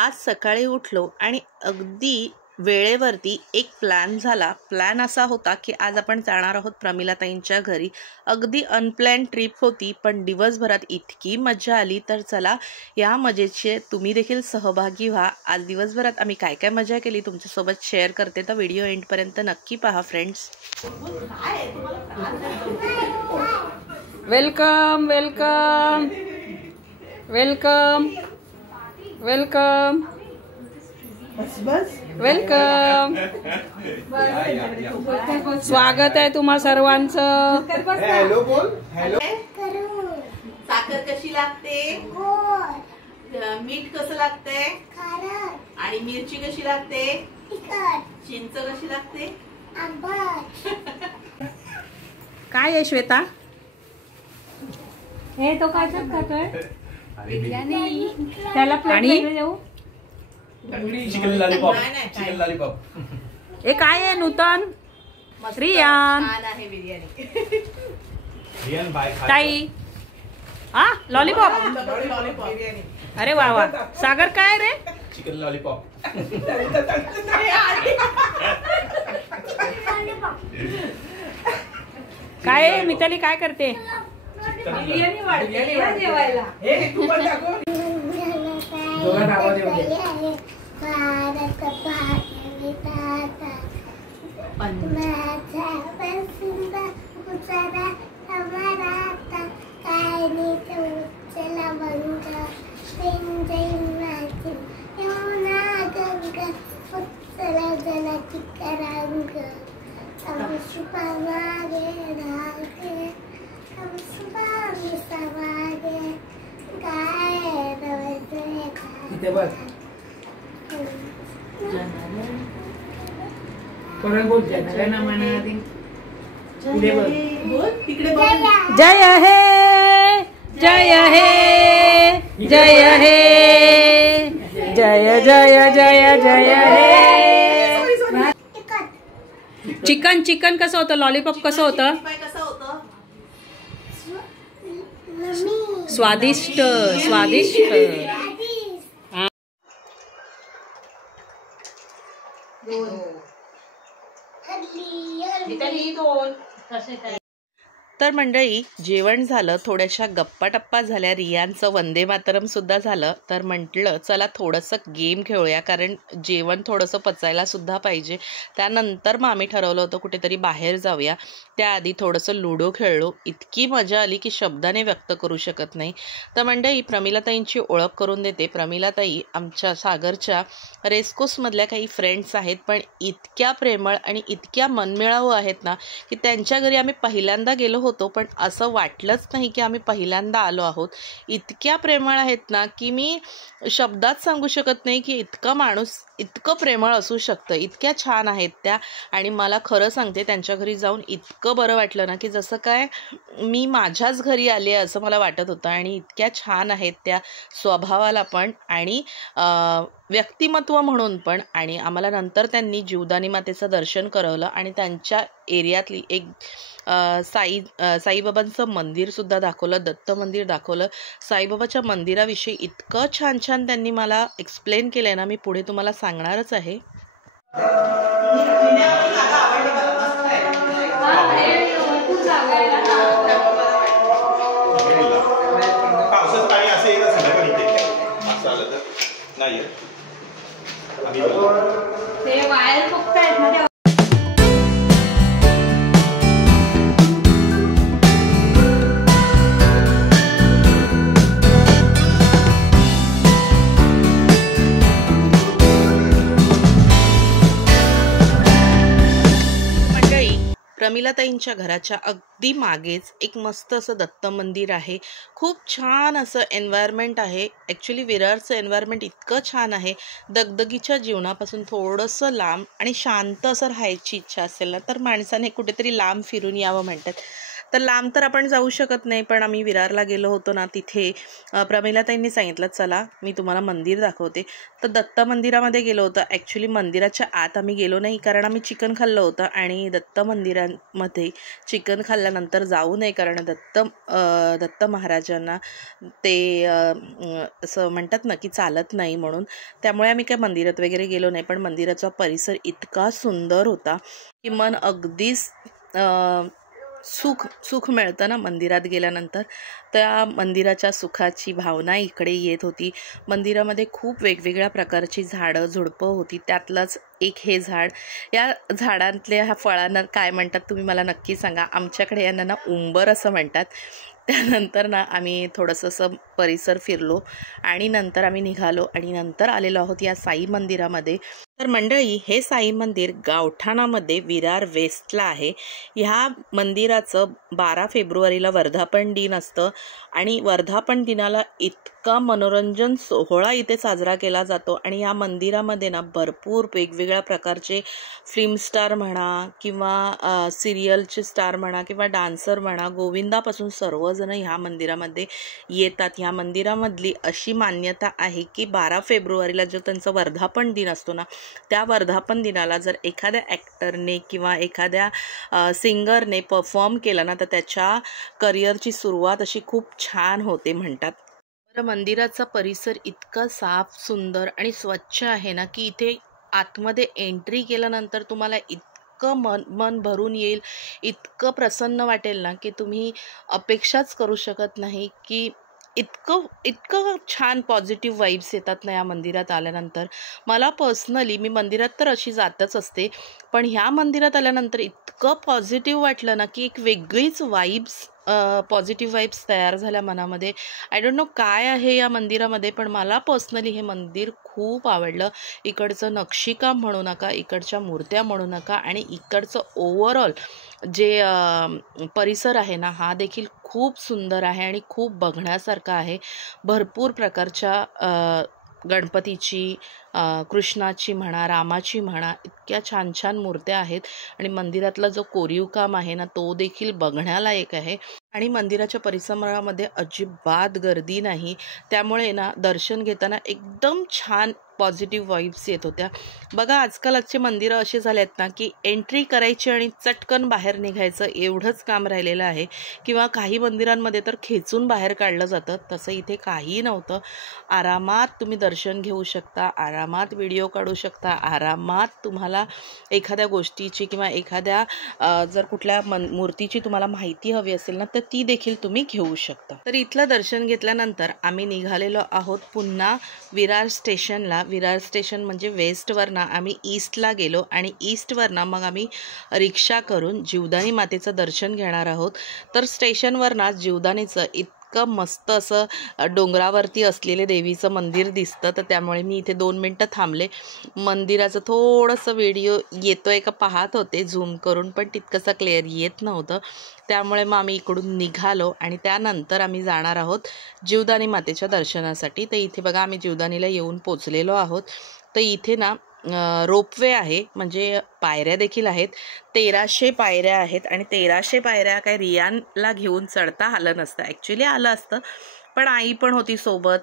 आज सकाळी उठलो आणि अगदी वेळेवरती एक प्लॅन झाला. प्लॅन असा होता की आज आपण जाणार आहोत प्रमिलाताईंच्या घरी. अगदी अनप्लॅन ट्रिप होती, पण दिवसभरात इतकी मजा आली. तर चला या मजेचे तुम्ही देखील सहभागी व्हा. आज दिवसभरात आम्ही काय काय मजा केली तुमच्यासोबत शेअर करते, तर व्हिडिओ एंडपर्यंत नक्की पहा friends. Welcome welcome welcome welcome welcome. स्वागत आहे तुम्हा सर्वांचं. हॅलो बोल. हॅलो. साखर कशी लागते? मीठ कसं लागतंय? आणि मिरची कशी लागते? चिंच कशी लागते? काय आहे श्वेता? हे तो काय खातोय? त्याला प्लेट देऊ. Chicken lollipop. Chicken lollipop. हे काय आहे नूतन? रियान. छान आहे बिर्याणी. रियान बाय ताई हा लॉलीपॉप. बिर्याणी. अरे वा वा. सागर काय रे? Chicken lollipop. काय मिताली काय करते? बिर्याणी भारत जय हे जय हे जय हे जय जय जय जय हे. चिकन चिकन कसं होतं? लॉलीपॉप कसं होतं? स्वादिष्ट स्वादिष्ट. तर मंडळी जेवण झालं, थोड्याशा गप्पा टप्पा झाल्या, रियांचं वंदे मातरम सुद्धा झालं. तर म्हटलं चला थोडंसं गेम खेळूया, कारण जेवण थोडंसं पचायला सुद्धा पाहिजे. त्यानंतर मग आम्ही ठरवलं होतं कुठेतरी बाहेर जाऊया. त्याआधी थोडंसं लुडो खेळलो. इतकी मजा आली की शब्दाने व्यक्त करू शकत नाही. तर मंडळी प्रमिलाताईंची ओळख करून देते. प्रमिलाताई आमच्या सागरच्या रेस्कोसमधल्या काही फ्रेंड्स आहेत, पण इतक्या प्रेमळ आणि इतक्या मनमिळावू आहेत ना की त्यांच्या घरी आम्ही पहिल्यांदा गेलो होतो, पण असं वाटलंच नाही की आम्ही पहिल्यांदा आलो आहोत. इतक्या प्रेमळ आहेत ना की मी शब्दात सांगू शकत नाही की इतका माणूस इतकं प्रेमळ असू शकतं. इतक्या छान आहेत त्या. आणि मला खरं सांगते त्यांच्या घरी जाऊन इतकं बरं वाटलं ना की जसं काय मी माझ्याच घरी आले असं मला वाटत होतं. आणि इतक्या छान आहेत त्या स्वभावाला पण आणि व्यक्तिमत्व म्हणून पण. आणि आम्हाला नंतर त्यांनी जीवदानी मातेचं दर्शन करवलं आणि त्यांच्या एरियातली एक साईबाबांचं मंदिरसुद्धा दाखवलं, दत्त मंदिर दाखवलं. साईबाबाच्या मंदिराविषयी इतकं छान छान त्यांनी मला एक्सप्लेन केलं आहे ना, मी पुढे तुम्हाला सांगणारच आहे. प्रमिलाताईंच्या घराच्या अगदी मागेच एक मस्त असं दत्त मंदिर आहे. खूप छान असं एन्व्हायरमेंट आहे. ॲक्च्युली विरारचं एन्व्हायरमेंट इतकं छान आहे. दगदगीच्या जीवनापासून थोडंसं लांब आणि शांत असं राहायची इच्छा असेल ना, तर माणसाने कुठेतरी लांब फिरून यावं म्हणतात. तर लांब तर आपण जाऊ शकत नाही, पण आम्ही विरारला गेलो होतो ना, तिथे प्रमिलाताईंनी सांगितलं चला मी तुम्हाला मंदिर दाखवते. तर दत्त मंदिरामध्ये गेलो होतो. ॲक्च्युली मंदिराच्या आत आम्ही गेलो नाही, कारण आम्ही चिकन खाल्लं होतं आणि दत्त मंदिरामध्ये चिकन खाल्ल्यानंतर जाऊ नये, कारण दत्त महाराजांना ते असं म्हणतात ना की चालत नाही म्हणून. त्यामुळे आम्ही काय मंदिरात वगैरे गेलो नाही, पण मंदिराचा परिसर इतका सुंदर होता की मन अगदीच सुख मिळतं ना मंदिरात गेल्यानंतर. त्या मंदिराच्या सुखाची भावना इकडे येत होती. मंदिरामध्ये खूप वेगवेगळ्या प्रकारची झाडं झुडपं होती, त्यातलंच एक हे झाड. या झाडांतल्या ह्या फळांना काय म्हणतात तुम्ही मला नक्की सांगा. आमच्याकडे यांना ना उंबर असं म्हणतात. त्यानंतर ना आम्ही थोडंसं असं परिसर फिरलो आणि नंतर आम्ही निघालो आणि नंतर आलेलो आहोत या साई मंदिरामध्ये. तर मंडळी, हे साई मंदिर गावठाणामध्ये विरार वेस्टला आहे. ह्या मंदिराचं 12 फेब्रुवारीला वर्धापन दिन असतं आणि वर्धापन दिनाला इतका मनोरंजन सोहळा इथे साजरा केला जातो. आणि या मंदिरामध्ये ना भरपूर वेगवेगळ्या प्रकारचे फिल्म स्टार म्हणा किंवा सिरियलचे स्टार म्हणा किंवा डान्सर म्हणा, गोविंदापासून सर्वजण ह्या मंदिरामध्ये येतात. ह्या मंदिरामधली अशी मान्यता आहे की 12 फेब्रुवारीला जो त्यांचा वर्धापन दिन असतो ना, त्या वर्धापन दिनाला जर एखाद्या ॲक्टरने किंवा एखाद्या सिंगरने परफॉर्म केला ना, तर त्याच्या करिअरची सुरुवात अशी खूप छान होते म्हणतात. तर मंदिराचा परिसर इतका साफ, सुंदर आणि स्वच्छ आहे ना की इथे आतमध्ये एंट्री केल्यानंतर तुम्हाला इतकं मन भरून येईल, इतकं प्रसन्न वाटेल ना की तुम्ही अपेक्षाच करू शकत नाही की इतकं छान पॉझिटिव्ह वाईब्स येतात ना या मंदिरात आल्यानंतर. मला पर्सनली, मी मंदिरात तर अशी जातच असते, पण ह्या मंदिरात आल्यानंतर इतकं पॉझिटिव्ह वाटलं ना की एक वेगळीच पॉझिटिव्ह वाईब्स तयार झाल्या मनामध्ये. आय डोंट नो काय आहे या मंदिरामध्ये, पण मला पर्सनली हे मंदिर खूप आवडलं. इकडचं नक्षीकाम म्हणू नका, इकडच्या मूर्त्या म्हणू नका आणि इकडचं ओव्हरऑल जे परिसर आहे ना, हा देखील खूप सुंदर आहे आणि खूप बघण्यासारखा आहे. भरपूर प्रकारच्या गणपतीची, कृष्णाची म्हणा, रामाची म्हणा, इतक्या छान छान मूर्त्या आहेत. आणि मंदिरातला जो कोरीव काम आहे ना, तो देखील बघण्यालायक आहे. आणि मंदिराच्या परिसरामध्ये अजिबात गर्दी नाही, त्यामुळे ना दर्शन घेताना एकदम छान पॉझिटिव्ह वाईब्स येत होत्या. बघा, आजकालचे मंदिरं असे झाले आहेत ना की एंट्री करायची आणि चटकन बाहेर निघायचं एवढंच काम राहिलेलं आहे, किंवा काही मंदिरांमध्ये तर खेचून बाहेर काढलं जातं. तसं इथे काहीही नव्हतं. आरामात तुम्ही दर्शन घेऊ शकता, आरामात व्हिडिओ काढू शकता, आरामात तुम्हाला एखाद्या गोष्टीची किंवा एखाद्या जर कुठल्या मूर्तीची तुम्हाला माहिती हवी असेल ना, तर ती देखील तुम्ही घेऊ शकता. तर इथलं दर्शन घेतल्यानंतर आम्ही निघालेलो आहोत पुन्हा विरार स्टेशनला. विरार स्टेशन म्हणजे वेस्टवरनं आम्ही ईस्टला गेलो आणि ईस्टवरनं मग आम्ही रिक्षा करून जीवदानी मातेचं दर्शन घेणार आहोत. तर स्टेशनवरनं जीवदानीचं इतकं मस्त असं डोंगरावरती असलेले देवीचं मंदिर दिसतं, तर त्यामुळे मी इथे 2 मिनटं थांबले. मंदिराचं थोडंसं व्हिडिओ येतोय का पाहत होते झूम करून, पण तितकंसं क्लिअर येत नव्हतं. त्यामुळे मग आम्ही इकडून निघालो आणि त्यानंतर आम्ही जाणार आहोत जीवदानी मातेच्या दर्शनासाठी. तर इथे बघा, आम्ही जीवदानीला येऊन पोचलेलो आहोत. तर इथे ना रोपवे आहे, म्हणजे पायऱ्या देखील आहेत. 1300 पायऱ्या आहेत आणि 1300 पायऱ्या काय रियानला घेऊन चढता आलं नसतं. ॲक्च्युली आलं असतं, पण आई पण होती सोबत,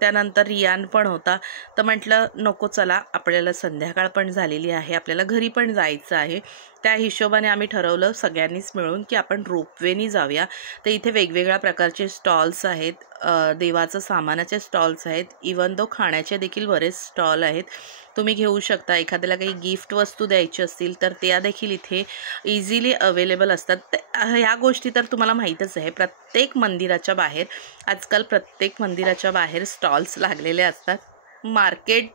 त्यानंतर रियान पण होता. तर म्हटलं नको, चला, आपल्याला संध्याकाळ पण झालेली आहे, आपल्याला घरी पण जायचं आहे. त्या हिशोबाने आम्ही ठरवलं सगळ्यांनीच मिळून की आपण रोपवेनी जाऊया. तर इथे वेगवेगळ्या प्रकारचे स्टॉल्स आहेत, देवाचं सामानाचे स्टॉल्स आहेत, इवन दो खाण्याचे देखील बरेच स्टॉल आहेत. तुम्ही घेऊ शकता. एखाद्याला काही गिफ्ट वस्तू द्यायची असतील तर त्या देखील इथे इझिली अवेलेबल असतात. ह्या गोष्टी तर तुम्हाला माहीतच आहे, प्रत्येक मंदिराच्या बाहेर आजकाल प्रत्येक मंदिराच्या बाहेर स्टॉल्स लागलेले असतात. मार्केट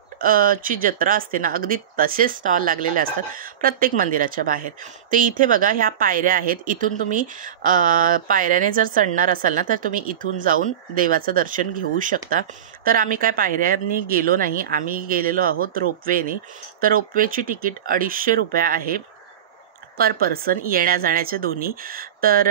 ची जत्रा असते ना, अगदी तसेच स्टॉल लागलेले असतात प्रत्येक मंदिराच्या बाहेर. तर इथे बघा, ह्या पायऱ्या आहेत. इथून तुम्ही पायऱ्याने जर चढणार असाल ना, तर तुम्ही इथून जाऊन देवाचं दर्शन घेऊ शकता. तर आम्ही काय पायऱ्यांनी गेलो नाही, आम्ही गेलेलो आहोत रोपवेने. तर रोपवेची तिकीट 250 रुपये आहे पर पर्सन, येण्या जाण्याचे दोन्ही. तर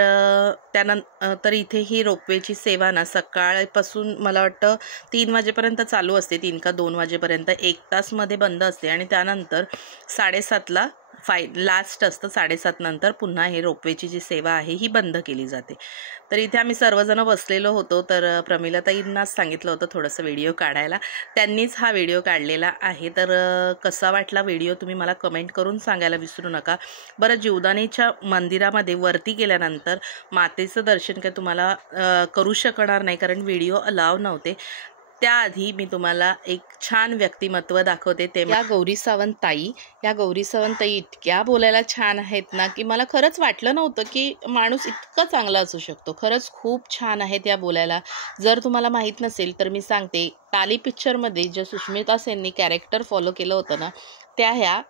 तर इथे ही रोपवेची सेवा ना सकाळपासून मला वाटतं 3 वाजेपर्यंत चालू असते, 3 का 2 वाजेपर्यंत, 1 तासमध्ये बंद असते आणि त्यानंतर 7:30ला लास्ट असतं 7:30 नंतर पुन्हा हे रोपवेची जी सेवा आहे ही बंद केली जाते. तर इथे आम्ही सर्वजण बसलेलो होतो. तर प्रमिलाताईंनाच सांगितलं होतं थोडंसं व्हिडिओ काढायला, त्यांनीच हा व्हिडिओ काढलेला आहे. तर कसा वाटला व्हिडिओ तुम्ही मला कमेंट करून सांगायला विसरू नका. बरं, जीवदानीच्या मंदिरामध्ये वरती गेल्यानंतर मातेचं दर्शन काय तुम्हाला करू शकणार नाही कारण व्हिडिओ अलाव नव्हते. त्याआधी मी तुम्हाला एक छान व्यक्तिमत्व दाखवते. ते या गौरी सावंत ताई. या गौरी सावंत ताई इतक्या बोलायला छान आहेत ना की मला खरंच वाटलं नव्हतं की माणूस इतका चांगला असू शकतो. खरंच खूप छान आहेत या बोलायला. जर तुम्हाला माहीत नसेल तर मी सांगते, टाली पिक्चरमध्ये जे सुष्मिता सेननी कॅरेक्टर फॉलो केलं होतं ना, त्या ह्या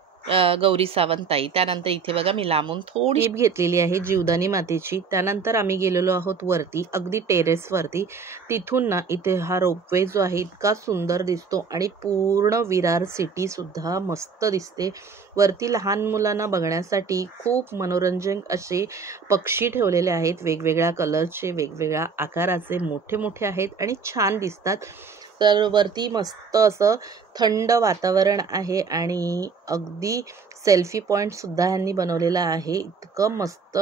गौरी सावंत ताई. त्यानंतर इथे बघा मी लांबून थोडी टिप घेतलेली आहे जीवदानी मातेची. त्यानंतर आम्ही गेलेलो आहोत वरती, अगदी टेरेसवरती. तिथून ना इथे हा रोपवे जो आहे इतका सुंदर दिसतो आणि पूर्ण विरार सिटीसुद्धा मस्त दिसते. वरती लहान मुलांना बघण्यासाठी खूप मनोरंजक असे पक्षी ठेवलेले आहेत, वेगवेगळ्या कलरचे, वेगवेगळ्या आकाराचे, मोठे मोठे आहेत आणि छान दिसतात. तर वरती मस्त असं थंड वातावरण आहे आणि अगदी सेल्फी पॉईंटसुद्धा ह्यांनी बनवलेला आहे, इतकं मस्त.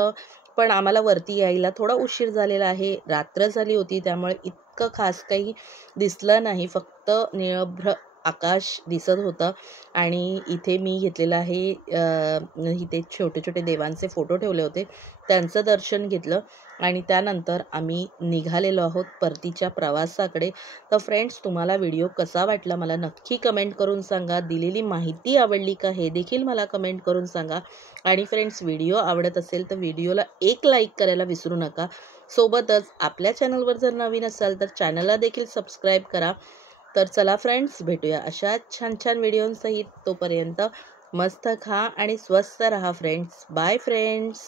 पण आम्हाला वरती यायला थोडा उशीर झालेला आहे, रात्र झाली होती, त्यामुळे इतकं खास काही दिसलं नाही, फक्त निळभ्र आकाश दिसत होतं. आणि इथे मी घेतलेलं आहे, इथे छोटे छोटे देवांचे फोटो ठेवले होते, त्यांचं दर्शन घेतलं आणि त्यानंतर आम्ही निघालेलो आहोत परतीच्या प्रवासाकडे. तर फ्रेंड्स, तुम्हाला व्हिडिओ कसा वाटला मला नक्की कमेंट करून सांगा. दिलेली माहिती आवडली का हे देखील मला कमेंट करून सांगा. आणि फ्रेंड्स, व्हिडिओ आवडत असेल तर व्हिडिओला एक लाईक करायला विसरू नका. सोबतच आपल्या चॅनलवर जर नवीन असाल तर चॅनलला देखील सबस्क्राईब करा. तर चला फ्रेंड्स, भेटूया अशा छान छान व्हिडिओसहित. तोपर्यंत मस्त खा आणि स्वस्त रहा फ्रेंड्स. Bye friends.